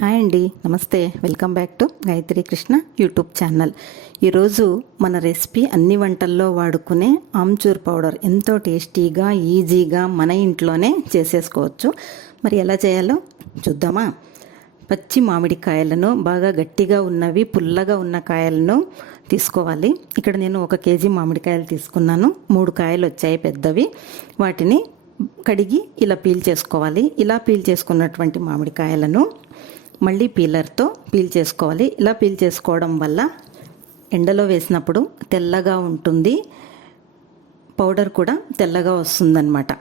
Hi అండి, నమస్తే. Welcome back to Gayatri Krishna YouTube channel. ఈరోజు మన రెసిపీ అన్ని వంటల్లో వాడుకునే ఆమ్చూర్ పౌడర్ ఎంతో టేస్టీగా ఈజీగా మన ఇంట్లోనే చేసేసుకోవచ్చు. మరి ఎలా చేయాలో చూద్దామా? పచ్చి మామిడికాయలను బాగా గట్టిగా ఉన్నవి పుల్లగా ఉన్న కాయలను తీసుకోవాలి. ఇక్కడ నేను 1 కేజీ మామిడికాయలు తీసుకున్నాను. 3 కాయలు వచ్చాయి పెద్దవి. వాటిని కడిగి ఇలా పీల్ చేసుకోవాలి. ఇలా పీల్ చేసుకున్నటువంటి మామిడికాయలను మళ్ళీ పీలర్తో పీల్ చేసుకోవాలి. ఇలా పీల్ చేసుకోవడం వల్ల ఎండలో వేసినప్పుడు తెల్లగా ఉంటుంది, పౌడర్ కూడా తెల్లగా వస్తుందన్నమాట.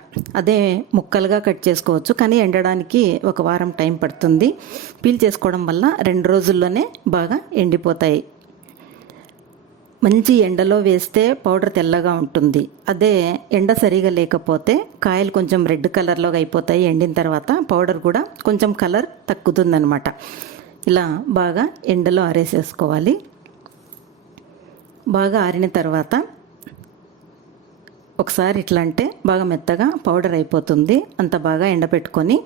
అదే ముక్కలుగా కట్ చేసుకోవచ్చు, కానీ ఎండడానికి 1 వారం టైం పడుతుంది. పీల్ చేసుకోవడం వల్ల 2 రోజుల్లోనే బాగా ఎండిపోతాయి. మంచి ఎండలో వేస్తే పౌడర్ తెల్లగా ఉంటుంది. అదే ఎండ సరిగా లేకపోతే కాయలు కొంచెం రెడ్ కలర్లోకి అయిపోతాయి. ఎండిన తర్వాత పౌడర్ కూడా కొంచెం కలర్ తగ్గుతుందన్నమాట. ఇలా బాగా ఎండలో ఆరేసేసుకోవాలి. బాగా ఆరిన తర్వాత ఒకసారి ఇట్లా అంటే బాగా మెత్తగా పౌడర్ అయిపోతుంది. అంత బాగా ఎండబెట్టుకొని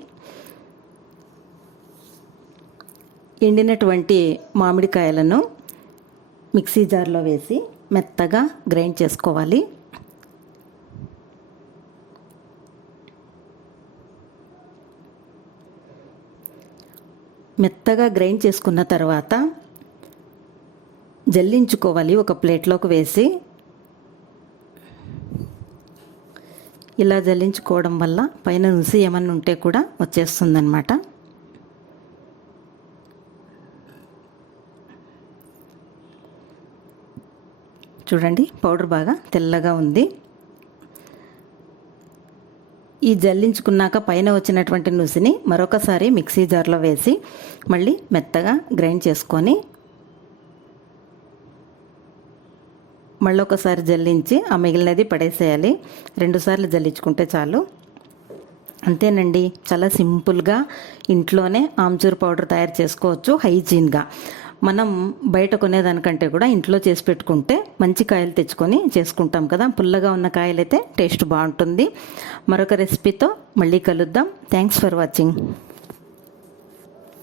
ఎండినటువంటి మామిడికాయలను మిక్సీ జార్లో వేసి మెత్తగా గ్రైండ్ చేసుకోవాలి. మెత్తగా గ్రైండ్ చేసుకున్న తర్వాత జల్లించుకోవాలి. ఒక ప్లేట్లోకి వేసి ఇలా జల్లించుకోవడం వల్ల పైన నుసి ఏమన్నా ఉంటే కూడా వచ్చేస్తుందన్నమాట. చూడండి, పౌడర్ బాగా తెల్లగా ఉంది. ఈ జల్లించుకున్నాక పైన వచ్చినటువంటి నుసిని మరొకసారి మిక్సీ జార్లో వేసి మళ్ళీ మెత్తగా గ్రైండ్ చేసుకొని మళ్ళొకసారి జల్లించి ఆ మిగిలినది పడేసేయాలి. 2 సార్లు జల్లించుకుంటే చాలు. అంతేనండి, చాలా సింపుల్గా ఇంట్లోనే ఆమ్చూర్ పౌడర్ తయారు చేసుకోవచ్చు హైజీన్గా. మనం బయట కొనేదానికంటే కూడా ఇంట్లో చేసి పెట్టుకుంటే మంచి కాయలు తెచ్చుకొని చేసుకుంటాం కదా. పుల్లగా ఉన్న కాయలైతే టేస్ట్ బాగుంటుంది. మరొక రెసిపీతో మళ్ళీ కలుద్దాం. Thanks for watching.